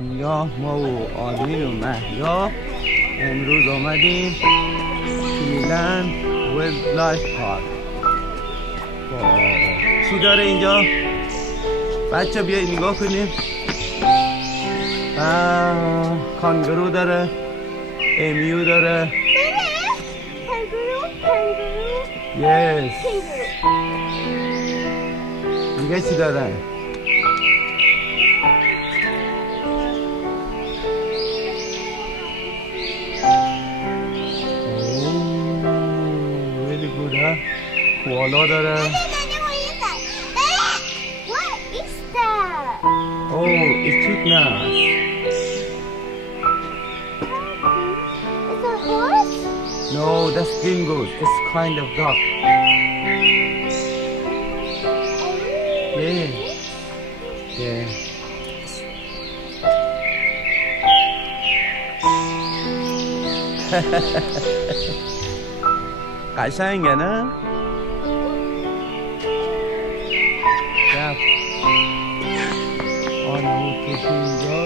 اینجا ما و آدمین و مهیا امروز آمدیم کلیلند ویلدلایف پارک. چی داره اینجا؟ بچه بیایید نگاه کنیم. کانگرو داره، امیو داره. یس. دیگه چی داره؟ خیلی گوده. کوالا داره. Oh, it's chickens. It's a horse? No, that's dingoes. It's kind of dog. Yeah. Yeah. قشنگه نه؟ رفت آنو کشی اینجا.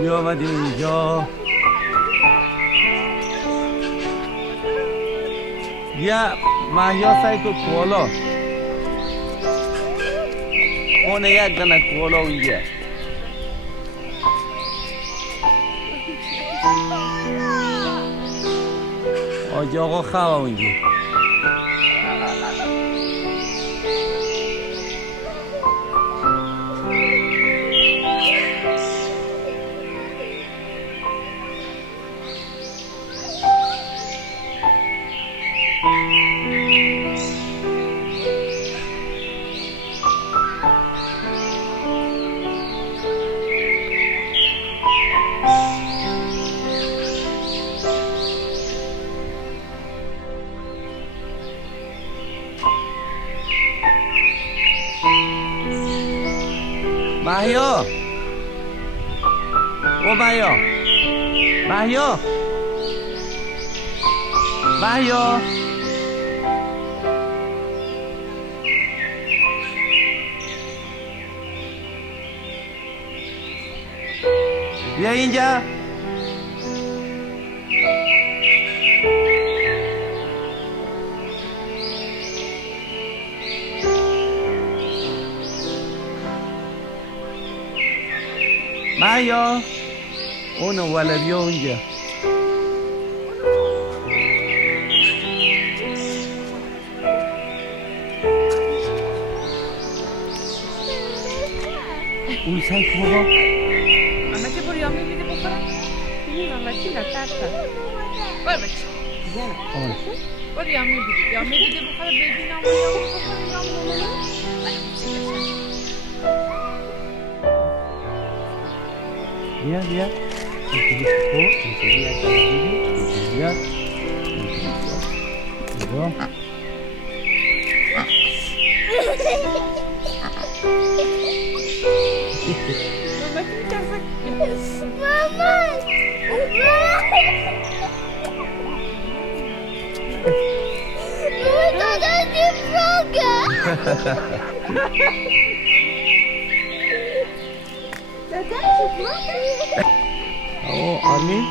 می آمدیم اینجا. بیا مهیا سعی تو کوالا. اون یک دنه کوالا اونجا. آجی آقا خواه اونجا. مهیا او مهیا مهیا مهیا بیا اینجا. مهیا اونو ولی بیا اونجا. اون سعی که بابا Mamma che vogliamo vedere per fare? Sì, mamma sì, la carta. Guarda, آن vogliamo vedere per fare baby no, بیا بیا اینجوری کو اینجوری یک بیا اینجا Mamma che casa. Mamma! Mamma, die Frage! Das ganze Frage? او آرمین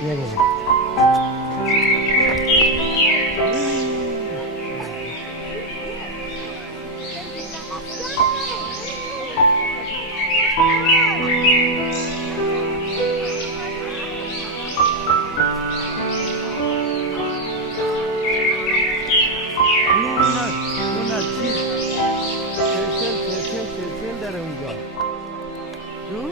بیا بابا چل داره اونجا. رو؟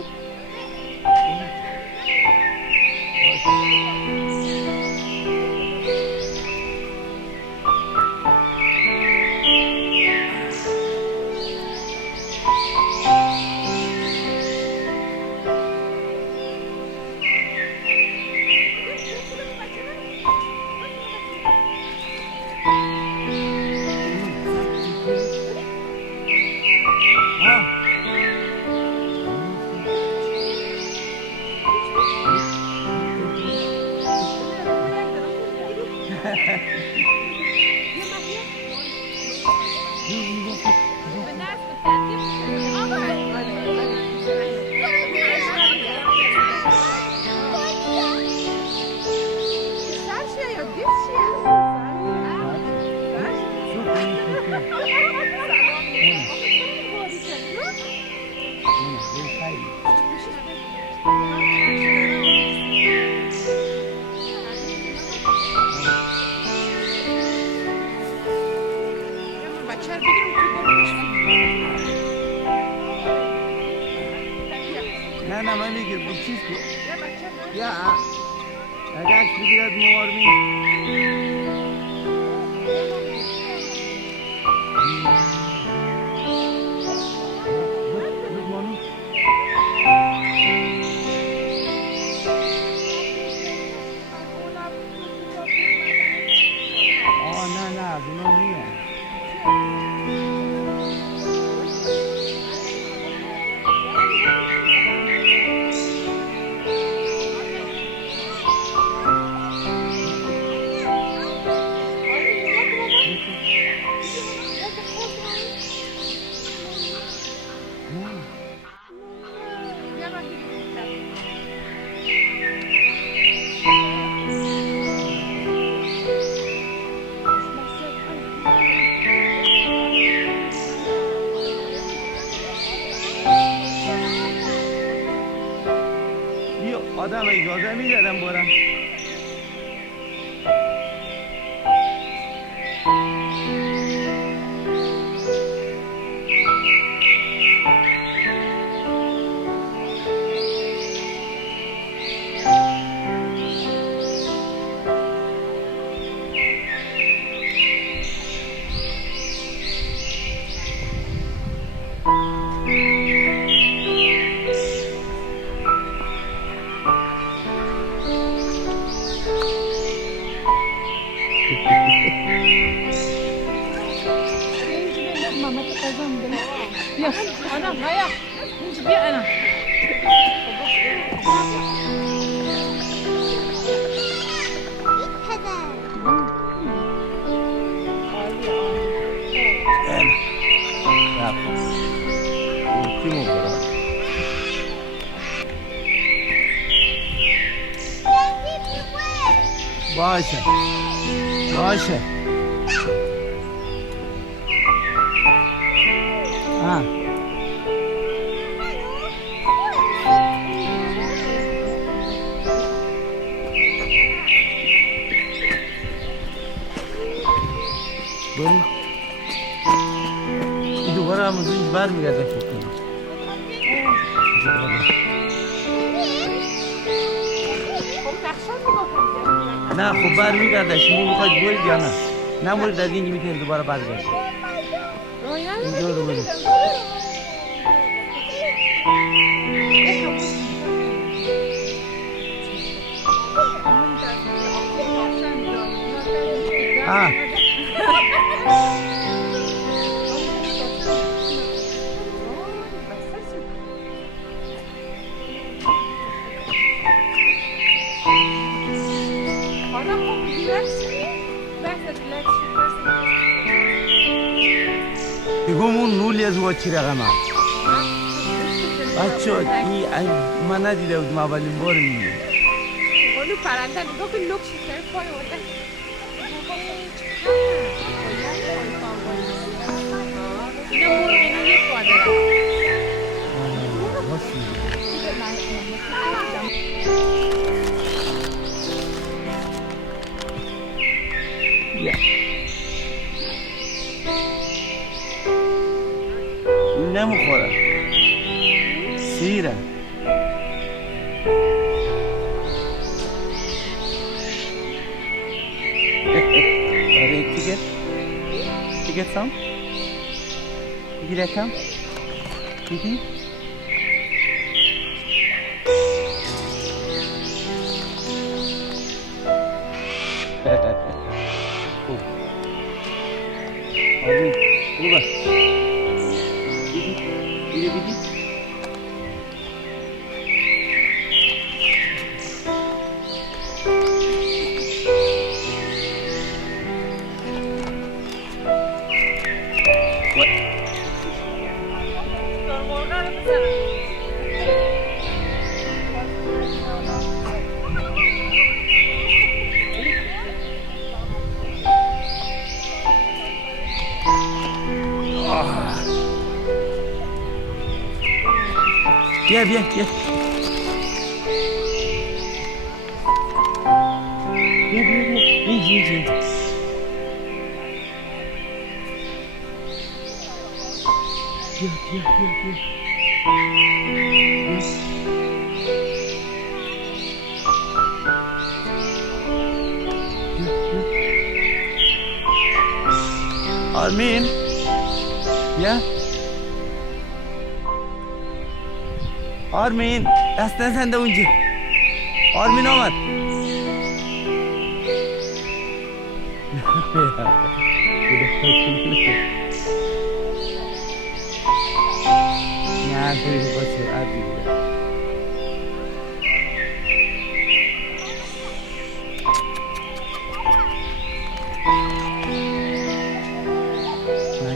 خیلی بچه رو بگیرم تو برو نه من میگم این چیز کو یا بچه رو یا اگرش بگیرد موارمی نه از اونا میاد آدم اجازه میدادم برم بیا انا هيا انت بیا انا باشه بریم این دوباره هم از اینج بر میگرده فکر کنم نه خب بر میگرده شما بخواید برید یا نه نمورید از اینج میتونید دوباره برگرده اینجا رو برید بگم نولی از وچی رقم بچه این من ندیده بودم اولین بار میگه اونو پرنده نگاه که لکشی سر پای ورده اینا مرغ اینا یک پا دارن این نمیخوره سیره Ticket some? You get some? Mm-hmm. Cool. Abi, burada. Gidi. بیا بیا بیا بیا بیا بیا اینجا بیا بیا بیا بیا آرمین بیا آرمین دستن sen de اونجا آرمین آمد نه خیلی باشه عادی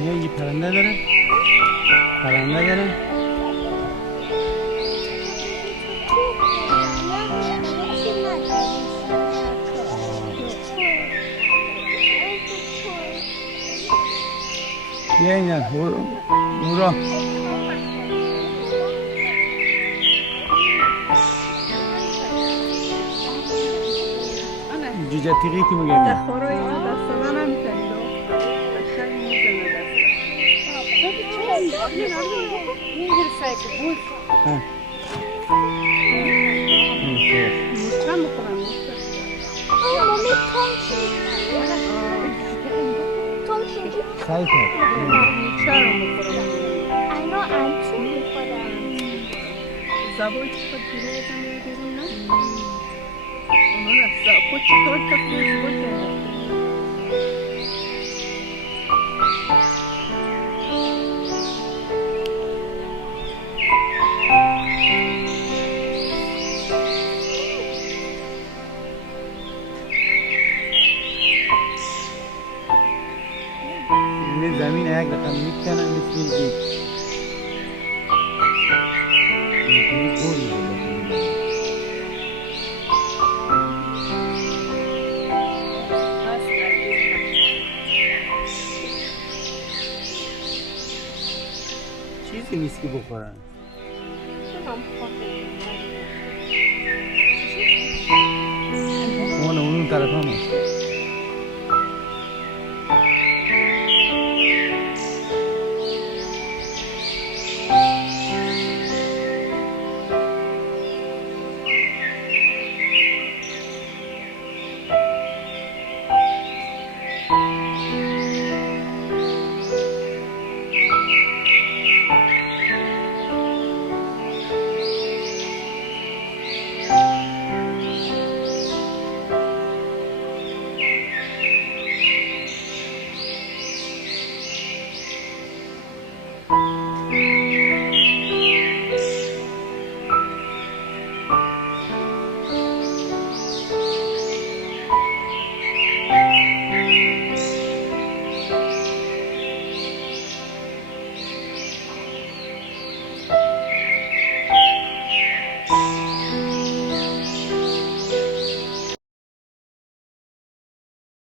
نه یه پرنده داره بیا اینجا برو جوجه تیغی که میگه در خوره این دست من نمیتونی دو بخشای میزنه دست میگیر سایک بود مستم بکنم مامی سایک چرا بکنم اینا انچو میخورم زبایی که خود دیره بزنه بیرون نه اونو رسته خود چطور تفریش بکنه این زمین یک رقم میکنن مثل این گیت این گوری چیزی نیست که بخورن اون طرف هم هست